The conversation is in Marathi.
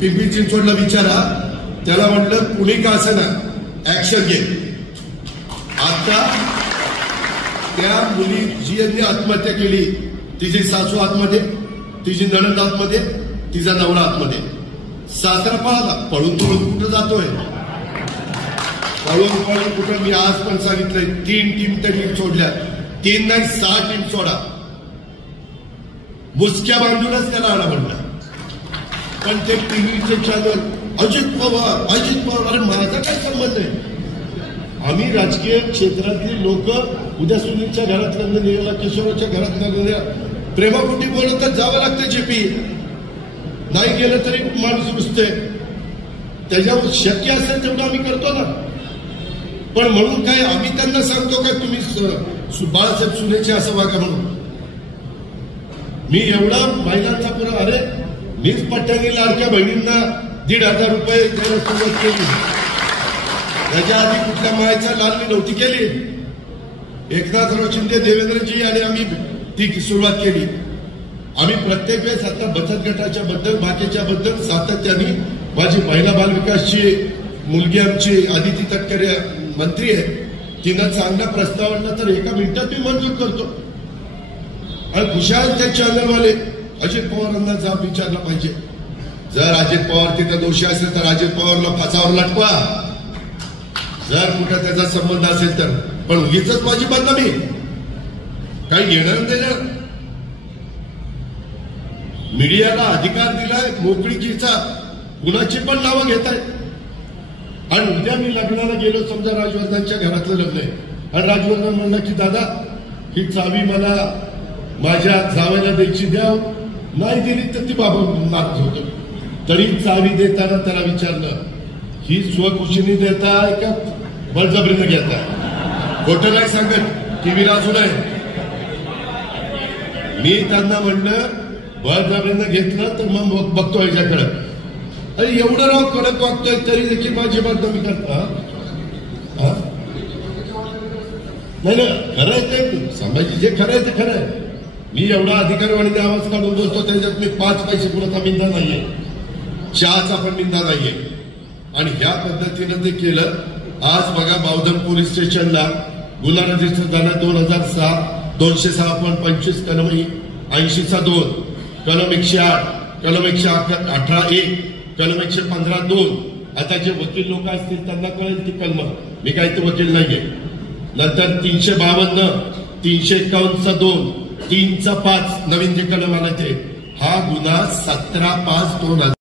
पिंपरी चिंचवडला विचारा, त्याला म्हटलं कुणी का असेना ऍक्शन घे. आता त्या मुली जी आत्महत्या केली, तिची सासू आतमध्ये, तिची नणंद आतमध्ये, तिचा नवरा आतमध्ये, सासरा पळाला. पळून कुठं जातोय? पळून कुठं? मी आज पण सांगितलंय 3 टीम त्यांनी सोडल्या. 3 नाही 6 टीम सोडा. मुसक्या बांधूनच त्याला आणा म्हणला. पण ते टीव्हीचे चॅनल अजित पवार, अरे माझा काय संबंध आहे? आम्ही राजकीय क्षेत्रातली लोक उद्या सुनीलच्या घरातल्या निघाला, किशोराच्या घरातल्या प्रेमापोटी बोलत तर जावं लागतं. जेपी नाही गेलं तरी माणूस रुसते. त्याच्यावर शक्य असेल तेवढं आम्ही करतो ना. पण म्हणून काय आम्ही त्यांना सांगतो काय तुम्ही बाळासाहेब सुनेचे असं वागा म्हणून? मी एवढा महिलांचा पुरा, अरे मीच पट्ट्याने लाडक्या बहिणींना 1,500 रुपये द्यायला सुरुवात केली. त्याच्या आधी कुठल्या मायच्या लालनी नव्हती केली. एकनाथराव शिंदे, देवेंद्रजी आणि आम्ही ती सुरुवात केली. आम्ही प्रत्येक वेळेस आता बचत गटाच्या बद्दल, बाकीच्या बद्दल सातत्याने, माझी महिला बाल विकासची मुलगी आमची आदिती तटकरे मंत्री आहे, तिनं चांगला प्रस्ताव आणला तर एका मिनिटात मी मंजूर करतो. आणि खुशाल ते चॅनलवाले अजित पवारांना जाब विचारला पाहिजे. जर अजित पवार तिथं दोषी असेल तर अजित पवारला फासावर लटकवा, जर कुठं त्याचा संबंध असेल तर. पण उगीच माझी बदनामी काही घेणार देणार. मीडियाला अधिकार दिलाय मोकळीकीचा, कुणाची पण नावं घेत आहेत. आणि उद्या मी लग्नाला गेलो, समजा राजवर्धनच्या घरातलं लग्न आहे, आणि राजवर्धन म्हणला की दादा ही चावी मला माझ्या जावयाला द्यायची द्या. नाही दिली तर ती बाबा मागत होतो. तरी चावी देताना त्याला विचारलं, ही स्वखुशीने देताय का बळजबरीनं घेताय? खोटं नाही सांगत, टीव्हीला अजून आहे. मी त्यांना म्हणलं बळजबरीनं घेतलं तर मग बघतो याच्याकडे. अरे एवढं राव कडक वागतोय तरी देखील माझी बदनामी करता. नाही ना, खरं आहे ते संभाजी, जे खरं आहे ते खरं आहे. मी एवढा अधिकारवाणीने आवाज काढून बोलतो, त्याच्यात मी 5 पैसे कुणाचा मिंदा नाहीये, चहाचा पण मिंदा नाहीये. आणि ह्या पद्धतीनं ते केलं. आज बघा बावधन पोलीस स्टेशनला गुन्हा रजिस्टर झाला 2006, 206.25 कलम 80/2, कलम 108, कलम 118(1), कलम 115(2). आता जे वकील लोक असतील त्यांना कळेल ती कलम, मी काही ते वकील नाहीये. नंतर 352, 351(2), 3चा 5 नवीन जे कलम आला ते, हा गुन्हा 17/5/2000